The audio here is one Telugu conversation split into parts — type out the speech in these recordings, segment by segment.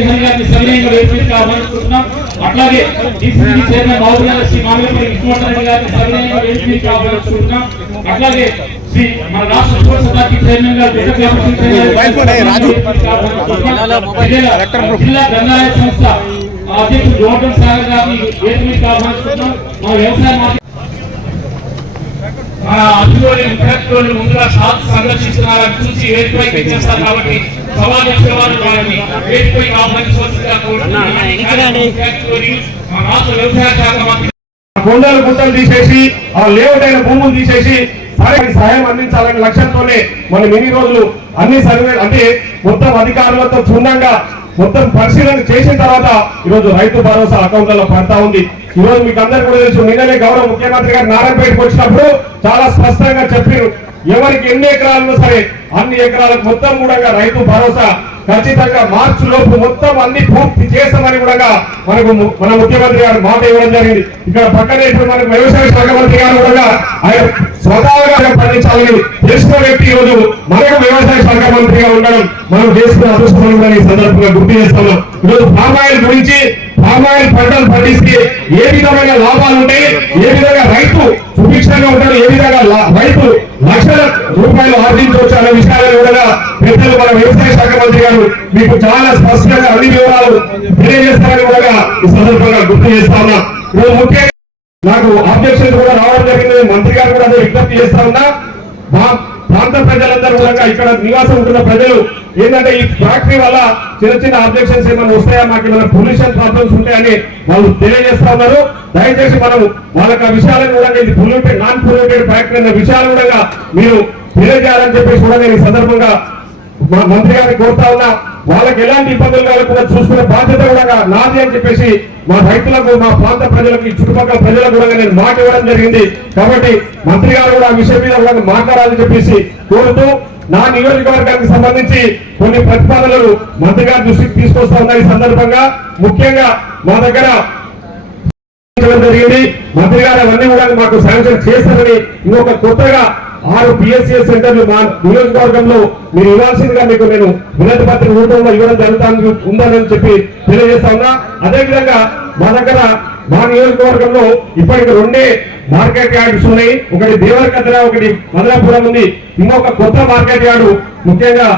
శ్రీహరి గారిని సవినయంగా వేదికగా ఆహ్వానిస్తున్నాం. అట్లాగే డిసిసి చైర్మన్ బాబుగారు శ్రీ మామిడిపల్లి విష్ణువర్ధన్ గారిని సవినయంగా వేదికగా ఆహ్వానిస్తున్నాం. అట్లాగే శ్రీ మన రాష్ట్ర స్పోర్ట్స్ అథారిటీ చైర్మన్ గారు జిల్లా గ్రంథాలయ సంస్థ అధ్యక్షుడు గోవర్ధన్ సాగర్ గారిని వేదికగా ఆహ్వానిస్తున్నాం. మా వ్యవసాయ అందులోని విద్యార్థులు ముందుగా సందర్శిస్తున్నారని చూసి వేదికపైకి ఇచ్చేస్తారు కాబట్టి సమావేశం వారిని వేదికపైకి ఆహ్వానించవలసిందిగా కోరుతున్నాను. రాష్ట్ర వ్యవసాయ శాఖ మంత్రి కొండలు గుట్టలు తీసేసి ఆ లేఅవుట్ అయిన భూములు తీసేసి సహాయం అందించాలనే లక్ష్యంతోనే మనం ఎన్ని రోజులు అన్ని సర్వే అంటే మొత్తం అధికారులతో క్షుణ్ణంగా మొత్తం పరిశీలన చేసిన తర్వాత ఈరోజు రైతు భరోసా అకౌంట్లలో పడతా ఉంది. ఈ రోజు మీకు అందరు కూడా తెలుసు, నిన్ననే గౌరవ ముఖ్యమంత్రి గారు నారాయణపేటకు వచ్చినప్పుడు చాలా స్పష్టంగా చెప్పారు, ఎవరికి ఎన్ని ఎకరాలు సరే అన్ని ఎకరాలకు మొత్తం కూడా రైతు భరోసా ఖచ్చితంగా మార్చి లోపు మొత్తం అన్ని పూర్తి చేస్తామని కూడా మనకు మన ముఖ్యమంత్రి గారు మాట ఇవ్వడం జరిగింది. ఇక్కడ పక్కనే ఇప్పుడు మనకు వ్యవసాయ శాఖ మంత్రి గారు కూడా ఆయన స్వతహాగా పండించాలని తెలిసిన వ్యక్తి ఈ రోజు మనకు వ్యవసాయ శాఖ మంత్రిగా ఉండడం మనం చేసుకున్న అదృష్టం కూడా ఈ సందర్భంగా గుర్తు చేస్తున్నాం. ఈరోజు పామాయిల్ గురించి పామాయిల్ పంటలు పండిస్తే ఏ విధమైన లాభాలు ఉంటాయి, ఏ విధంగా రైతు సుభిక్షంగా ఉంటాడు, ఏ విధంగా రైతు లక్షల రూపాయలు ఆర్జించవచ్చు అనే విషయాలను కూడా పెద్దలు మన వ్యవసాయ శాఖ మంత్రి గారు మీకు చాలా స్పష్టంగా అన్ని వివరాలు తెలియజేస్తారని కూడా ఈ సందర్భంగా గుర్తు చేస్తా ఉన్నా. ఈరోజు ముఖ్యంగా నాకు ఆబ్జెక్షన్స్ కూడా రావడం జరిగింది. మంత్రి గారు కూడా అదే విజ్ఞప్తి చేస్తా ఉన్నా. మా ప్రాంత ప్రజలందరూ కూడా ఇక్కడ నివాసం ఉంటున్న ప్రజలు ఏంటంటే ఈ ఫ్యాక్టరీ వల్ల చిన్న చిన్న ఆబ్జెక్షన్స్ ఏమైనా వస్తాయా, మాకు ఏమైనా పొల్యూషన్ ప్రాబ్లమ్స్ ఉంటాయని వాళ్ళు తెలియజేస్తా ఉన్నారు. దయచేసి మనం వాళ్ళకి ఆ విషయాలను కూడా ఇది పొల్యూటెడ్ నాన్ పొల్యూటెడ్ ఫ్యాక్టరీ అనే విషయాలు కూడా మీరు తెలియజేయాలని చెప్పేసి కూడా నేను ఈ సందర్భంగా మా మంత్రి గారిని కోరుతా ఉన్నా. వాళ్ళకి ఎలాంటి ఇబ్బందులు కలగకుండా చూసుకునే బాధ్యత కూడా నాది అని చెప్పేసి మా రైతులకు, మా ప్రాంత ప్రజలకు, చుట్టుపక్కల ప్రజలకు కూడా నేను మాట ఇవ్వడం జరిగింది. కాబట్టి మంత్రి గారు కూడా ఆ విషయం మీద కూడా మాట్లాడాలని చెప్పేసి కోరుతూ, నా నియోజకవర్గానికి సంబంధించి కొన్ని ప్రతిపాదనలు మంత్రి గారి దృష్టికి తీసుకొస్తా ఉన్నా. ఈ సందర్భంగా ముఖ్యంగా మా దగ్గర జరిగింది, మంత్రి గారు అవన్నీ కూడా మాకు శాంక్షన్ చేస్తారని ఇంకొక కొత్తగా 6 PSCS సెంటర్లు మా నియోజకవర్గంలో మీరు ఇవ్వాల్సిందిగా మీకు నేను వినతి పత్రిక రూపంలో ఇవ్వడం జరుగుతుంది ఉందని చెప్పి తెలియజేస్తా ఉన్నా. అదేవిధంగా మా దగ్గర మా నియోజకవర్గంలో ఇప్పటికి 2 మార్కెట్ యార్డ్స్ ఉన్నాయి. ఒకటి దేవరకద్ర, ఒకటి మదనాపురం ఉంది. ఇంకొక కొత్త మార్కెట్ యార్డు ముఖ్యంగా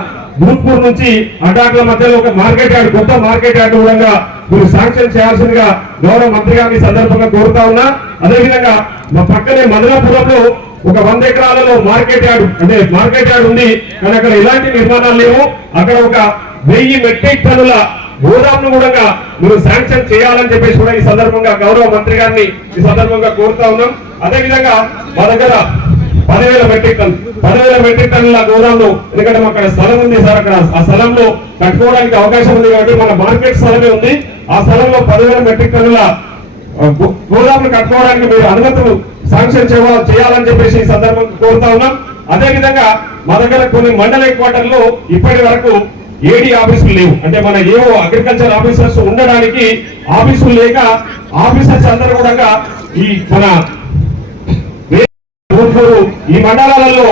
భూత్పూర్ నుంచి అడ్డాట్ల మధ్యలో ఒక మార్కెట్ యార్డు, కొత్త మార్కెట్ యార్డు కూడా మీరు శాంక్షన్ చేయాల్సిందిగా గౌరవ మంత్రి గారిని సందర్భంగా కోరుతా ఉన్నా. అదేవిధంగా మా పక్కనే మదనాపురంలో ఒక 100 ఎకరాలలో మార్కెట్ యార్డు అంటే మార్కెట్ యార్డు ఉంది, కానీ అక్కడ ఎలాంటి నిర్మాణాలు లేవు. అక్కడ ఒక 1000 మెట్రిక్ టన్నుల గోదాంను కూడా మీరు శాంక్షన్ చేయాలని చెప్పేసి కూడా ఈ సందర్భంగా గౌరవ మంత్రి గారిని ఈ సందర్భంగా కోరుతా ఉన్నాం. అదేవిధంగా మా దగ్గర 10,000 మెట్రిక్ టన్నుల గోదాంలు, ఎందుకంటే అక్కడ స్థలం ఉంది సార్, అక్కడ ఆ స్థలంలో కట్టుకోవడానికి అవకాశం ఉంది కాబట్టి మన మార్కెట్ స్థలమే ఉంది. ఆ స్థలంలో 10,000 మెట్రిక్ టన్నుల గోదాంలు కట్టుకోవడానికి మీరు అనుమతులు శాంక్షన్ చేయాలని చెప్పేసి ఈ సందర్భంగా కోరుతా ఉన్నాం. అదేవిధంగా మా దగ్గర కొన్ని మండల హెడ్ క్వార్టర్లో ఇప్పటి వరకు ఏడీ ఆఫీసులు లేవు. అంటే మన ఏవో అగ్రికల్చర్ ఆఫీసర్స్ ఉండడానికి ఆఫీసులు లేక ఆఫీసర్స్ అందరూ కూడా ఈ మన ఈ మండలాలలో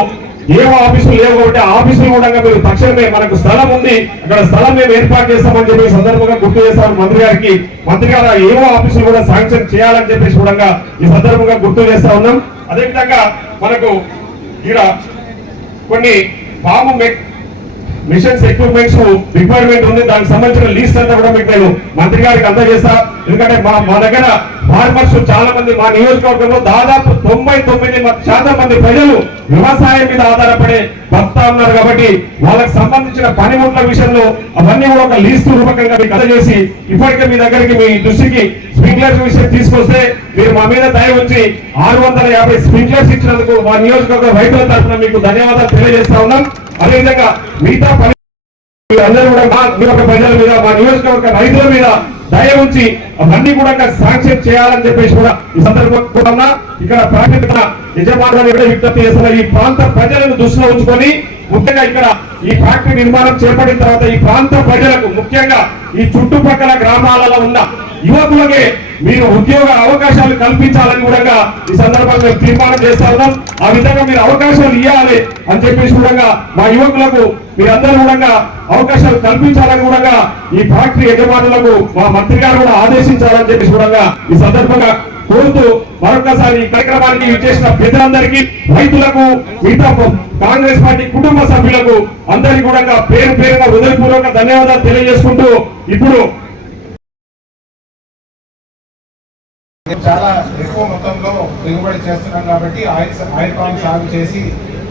ఏవో ఆఫీసులు లేవు కాబట్టి ఆఫీసులు కూడా మీరు తక్షణమే మనకు స్థలం ఉంది, అక్కడ స్థలం మేము ఏర్పాటు చేస్తామని చెప్పి సందర్భంగా గుర్తు చేస్తాం మంత్రి గారికి. మంత్రి గారు ఏవో ఆఫీసులు కూడా శాంక్షన్ చేయాలని చెప్పేసి కూడా ఈ సందర్భంగా గుర్తు చేస్తా ఉన్నాం. అదేవిధంగా మనకు ఇక్కడ కొన్ని ఫామ్ మిషన్స్ ఎక్విప్మెంట్స్ రిక్వైర్మెంట్ ఉంది, దానికి సంబంధించిన లిస్ట్ అంతా కూడా మీకు నేను మంత్రి గారికి అందజేస్తా. ఎందుకంటే మా దగ్గర ఫార్మర్స్ చాలా మంది, మా నియోజకవర్గంలో దాదాపు 99% మంది ప్రజలు వ్యవసాయం మీద ఆధారపడే బతుకుతా ఉన్నారు. కాబట్టి వాళ్ళకి సంబంధించిన పనిముట్ల విషయంలో అవన్నీ కూడా ఒక లిస్టు రూపకంగా మీకు అందజేసి ఇప్పటికే మీ దగ్గరికి మీ దృష్టికి స్ప్రింక్లర్స్ విషయం తీసుకొస్తే మీరు మా మీద దయ ఉంచి 650 స్ప్రింక్లర్స్ ఇచ్చినందుకు మా నియోజకవర్గ రైతుల తరఫున మీకు ధన్యవాదాలు తెలియజేస్తా ఉన్నాం. అదేవిధంగా మిగతా అందరూ కూడా మా ప్రజల మీద, మా నియోజకవర్గ రైతుల మీద దయ ఉంచి అవన్నీ కూడా శాంక్షన్ చేయాలని చెప్పేసి కూడా ఈ సందర్భంగా ఇక్కడ ప్రాథమిక యజమానులు విజ్ఞప్తి చేస్తున్న ఈ ప్రాంత ప్రజలను దృష్టిలో ఉంచుకొని ముఖ్యంగా ఇక్కడ ఈ ఫ్యాక్టరీ నిర్మాణం చేపట్టిన తర్వాత ఈ ప్రాంత ప్రజలకు ముఖ్యంగా ఈ చుట్టుపక్కల గ్రామాలలో ఉన్న యువకులకే మీరు ఉద్యోగ అవకాశాలు కల్పించాలని కూడా ఈ సందర్భంగా మేము తీర్మానం చేస్తా ఉన్నాం. ఆ విధంగా మీరు అవకాశాలు ఇవ్వాలి అని చెప్పేసి కూడా మా యువకులకు మీరందరూ కూడా అవకాశాలు కల్పించాలని కూడా ఈ ఫ్యాక్టరీ యజమానులకు మా మంత్రి గారు కూడా ఆదేశించాలని చెప్పేసి కూడా ఈ సందర్భంగా కోరుతూ మరొకసారి ఈ కార్యక్రమానికి విచ్చేసిన పెద్దలందరికీ, రైతులకు, మిగతా కాంగ్రెస్ పార్టీ కుటుంబ సభ్యులకు అందరికీ కూడా పేరు పేరుగా హృదయపూర్వక ధన్యవాదాలు తెలియజేసుకుంటూ ఇప్పుడు చాలా ఎక్కువ మొత్తంలో దిగుబడి చేస్తున్నాం కాబట్టి ఆయిల్ పామ్ సాగు చేసి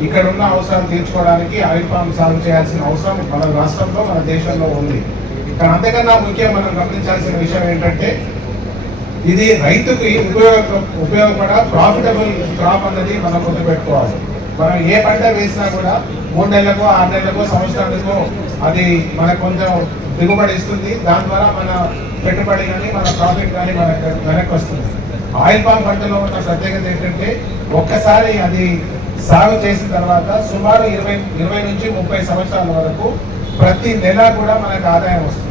ఇక్కడ ఉన్న అవసరాలు తీర్చుకోవడానికి ఆయిల్ పామ్ సాగు చేయాల్సిన అవసరం మన రాష్ట్రంలో, మన దేశంలో ఉంది. కానీ అంతకన్నా ముఖ్యం మనం గమనించాల్సిన విషయం ఏంటంటే ఇది రైతుకి ఉపయోగపడ ప్రాఫిటబుల్ క్రాప్ అన్నది మనం గుర్తుపెట్టుకోవాలి. మనం ఏ పంట వేసినా కూడా 3 నెలలకు, 6 నెలలకు, సంవత్సరాలకు అది మనకు కొంచెం దిగుబడి ఇస్తుంది. దాని ద్వారా మన పెట్టుబడి కానీ మన ప్రాఫిట్ కానీ మనకు వెనక్కి వస్తుంది. ఆయిల్ పామ్ పంటలో ఉన్న ప్రత్యేకత ఏంటంటే ఒక్కసారి అది సాగు చేసిన తర్వాత సుమారు 20 నుంచి 30 సంవత్సరాల వరకు ప్రతి నెల కూడా మనకు ఆదాయం వస్తుంది.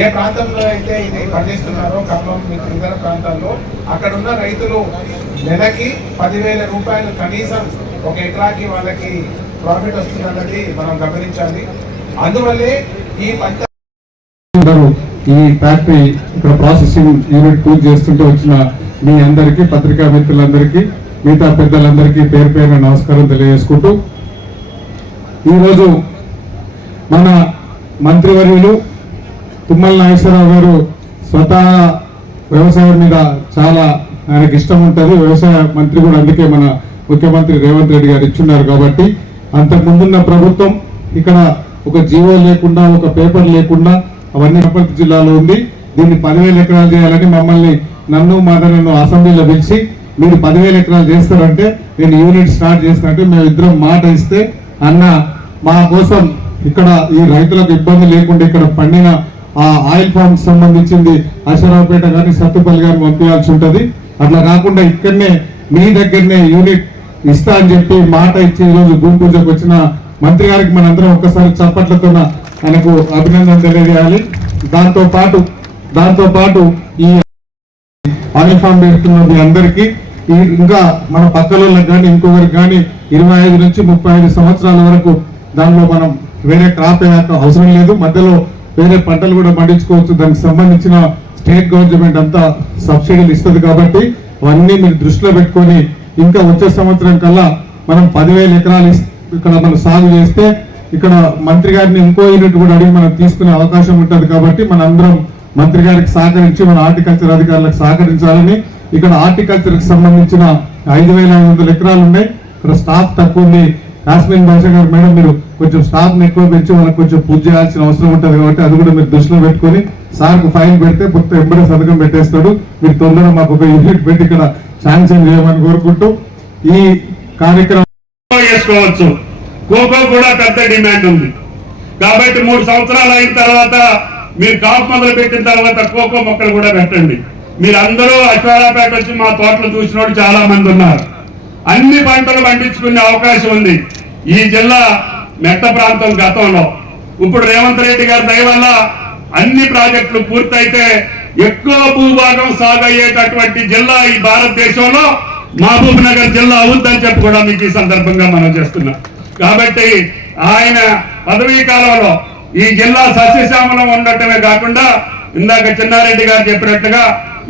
ఏ ప్రాంతంలో అయితే ఇది పండిస్తున్నారో ఖమ్మం, ఇతర ప్రాంతాల్లో అక్కడ ఉన్న రైతులు నెలకి 10,000 రూపాయలు కనీసం ఒక ఎకరాకి వాళ్ళకి ప్రాఫిట్ వస్తుందన్నది మనం గమనించాలి. అందువల్లే ఈ పంట ఈ ఫ్యాక్టరీ ఇక్కడ ప్రాసెసింగ్ యూనిట్ పూర్తి చేస్తుంటూ వచ్చిన మీ అందరికీ, పత్రికా మిత్రులందరికీ, మిగతా పెద్దలందరికీ పేరు పేరున నమస్కారం తెలియజేసుకుంటూ ఈరోజు మన మంత్రివర్యులు తుమ్మల నాగేశ్వరరావు గారు స్వతహా వ్యవసాయం మీద చాలా ఆయనకి ఇష్టం ఉంటుంది. వ్యవసాయ మంత్రి కూడా అందుకే మన ముఖ్యమంత్రి రేవంత్ రెడ్డి గారు ఇచ్చున్నారు. కాబట్టి అంతకుముందున్న ప్రభుత్వం ఇక్కడ ఒక జీవో లేకుండా, ఒక పేపర్ లేకుండా అవన్నీ వనపర్తి జిల్లాలో ఉంది. దీన్ని 10,000 ఎకరాలు చేయాలని మమ్మల్ని, నన్ను మాదనను అసెంబ్లీలో పిలిచి మీరు 10,000 ఎకరాలు చేస్తారంటే నేను యూనిట్ స్టార్ట్ చేస్తానంటే మేము ఇద్దరం మాట ఇస్తే అన్న మా కోసం ఇక్కడ ఈ రైతులకు ఇబ్బంది లేకుండా ఇక్కడ పండిన ఆ ఆయిల్ ఫామ్ సంబంధించింది అశరావుపేట కానీ సత్తుపల్లి కానీ పంపించాల్సి ఉంటుంది. అట్లా కాకుండా ఇక్కడనే మీ దగ్గరనే యూనిట్ ఇస్తా అని చెప్పి మాట ఇచ్చి ఈరోజు భూమి పూజకు వచ్చిన మంత్రి గారికి మనందరం ఒక్కసారి చప్పట్లతో ఆయనకు అభినందన తెలియజేయాలి. దాంతో పాటు ఈ ఆయిల్ ఫామ్ పెడుతున్న మీ అందరికీ, ఇంకా మన పక్కలకు కానీ ఇంకొకరికి కానీ 25 నుంచి 35 సంవత్సరాల వరకు దానిలో మనం వేరే క్రాప్ అవసరం లేదు. మధ్యలో వేరే పంటలు కూడా పండించుకోవచ్చు. దానికి సంబంధించిన స్టేట్ గవర్నమెంట్ అంతా సబ్సిడీలు ఇస్తుంది. కాబట్టి అవన్నీ మీరు దృష్టిలో పెట్టుకొని ఇంకా వచ్చే సంవత్సరం కల్లా మనం 10,000 ఎకరాలు ఇక్కడ మనం సాగు చేస్తే ఇక్కడ మంత్రి గారిని ఇంకో యూనిట్ కూడా అడిగి మనం తీసుకునే అవకాశం ఉంటుంది. కాబట్టి మన అందరం మంత్రి గారికి సహకరించి మన హార్టికల్చర్ అధికారులకు సహకరించాలని, ఇక్కడ హార్టికల్చర్కి సంబంధించిన 5,500 ఎకరాలు ఉన్నాయి. ఇక్కడ స్టాఫ్ తక్కువ ఉంది. కాశ్మీర్ భాష గారు మేడం మీరు కొంచెం స్టాఫ్ ని ఎక్కువ పెంచి వాళ్ళకి కొంచెం పూజ చేయాల్సిన అవసరం ఉంటుంది. కాబట్టి అది కూడా మీరు దృష్టిలో పెట్టుకొని సార్కు ఫైల్ పెడితే మొత్తం ఎంబడే సంతకం పెట్టేస్తాడు. మీరు తొందరగా మాకు ఒక యూనిట్ పెట్టి ఇక్కడ శాంక్షన్ చేయమని కోరుకుంటూ ఈ కార్యక్రమం చేసుకోవచ్చు. కోకో కూడా పెద్ద డిమాండ్ ఉంది. కాబట్టి 3 సంవత్సరాలు అయిన తర్వాత మీరు కాపు మొదలు పెట్టిన తర్వాత కోకో మొక్కలు కూడా పెట్టండి. మీరందరూ అశ్వారాపేట వచ్చి మా తోటలు చూసిన వాళ్ళు చాలా మంది ఉన్నారు. అన్ని పంటలు పండించుకునే అవకాశం ఉంది. ఈ జిల్లా మెట్ట ప్రాంతం గతంలో, ఇప్పుడు రేవంత్ రెడ్డి గారి దయ వల్ల అన్ని ప్రాజెక్టులు పూర్తయితే ఎక్కువ భూభాగం సాగు అయ్యేటటువంటి జిల్లా ఈ భారతదేశంలో మహబూబ్ నగర్ జిల్లా అవుద్దని చెప్పి కూడా మీకు ఈ సందర్భంగా మనం చేస్తున్నాం. కాబట్టి ఆయన పదవీ కాలంలో ఈ జిల్లా సస్యశ్యామలం ఉండటమే కాకుండా ఇందాక చిన్నారెడ్డి గారు చెప్పినట్టుగా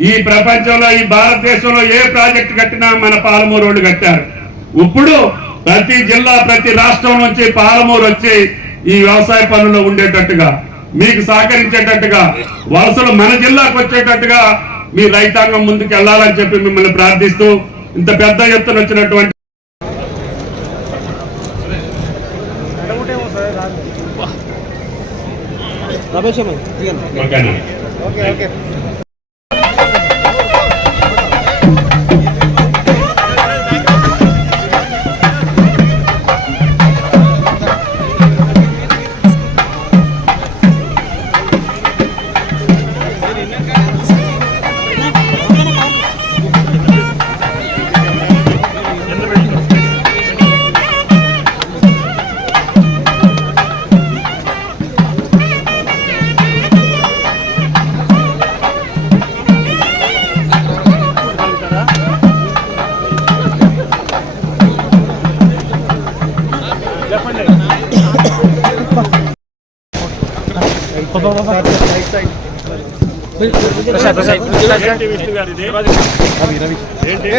ఈ ప్రపంచంలో, ఈ భారతదేశంలో ఏ ప్రాజెక్టు కట్టినా మన పాలమూరు వాళ్ళు కట్టారు. ఇప్పుడు ప్రతి జిల్లా, ప్రతి రాష్ట్రం నుంచి పాలమూరు వచ్చి ఈ వ్యవసాయ పనుల్లో ఉండేటట్టుగా, మీకు సహకరించేటట్టుగా, వలసలు మన జిల్లాకు వచ్చేటట్టుగా మీ రైతాంగం ముందుకు వెళ్ళాలని చెప్పి మిమ్మల్ని ప్రార్థిస్తూ ఇంత పెద్ద ఎత్తున వచ్చినటువంటి ఓకేనా? ఏంటి విష్ణు గారు ఇది? ఏంటి?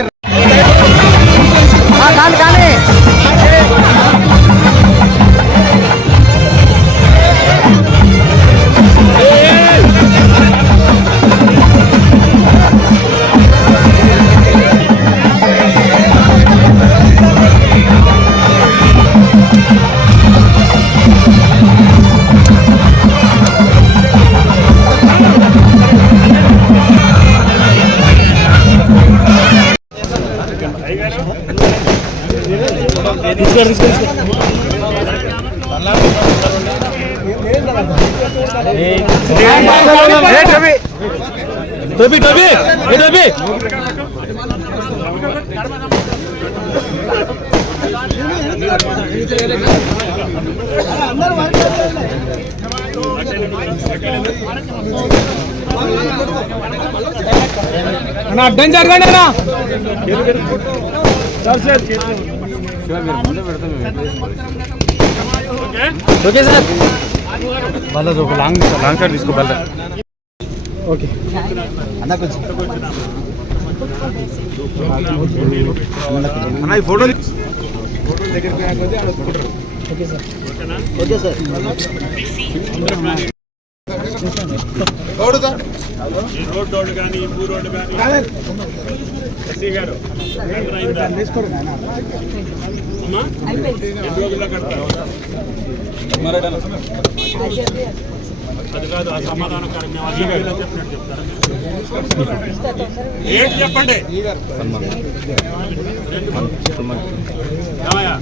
అడ్డం జరగండి అన్న ఓకే సార్ వాళ్ళ ఒక లాంగ్ షాట్ తీసుకోవాలి ఓకే అన్న కొంచెం అన్న ఈ ఫోటో దగ్గరికి ఓకే సార్ ఓకే సార్ ఈ రోడ్డు కానీ ఈ ఊరు రోడ్డు కానీ ఎస్సీ గారు అమ్మా ఎన్ని రోజుల్లో కడతారు? అది కాదు ఆ సమాధానం చెప్పినట్టు చెప్తారా? ఏంటి చెప్పండి ఏమయ్యా?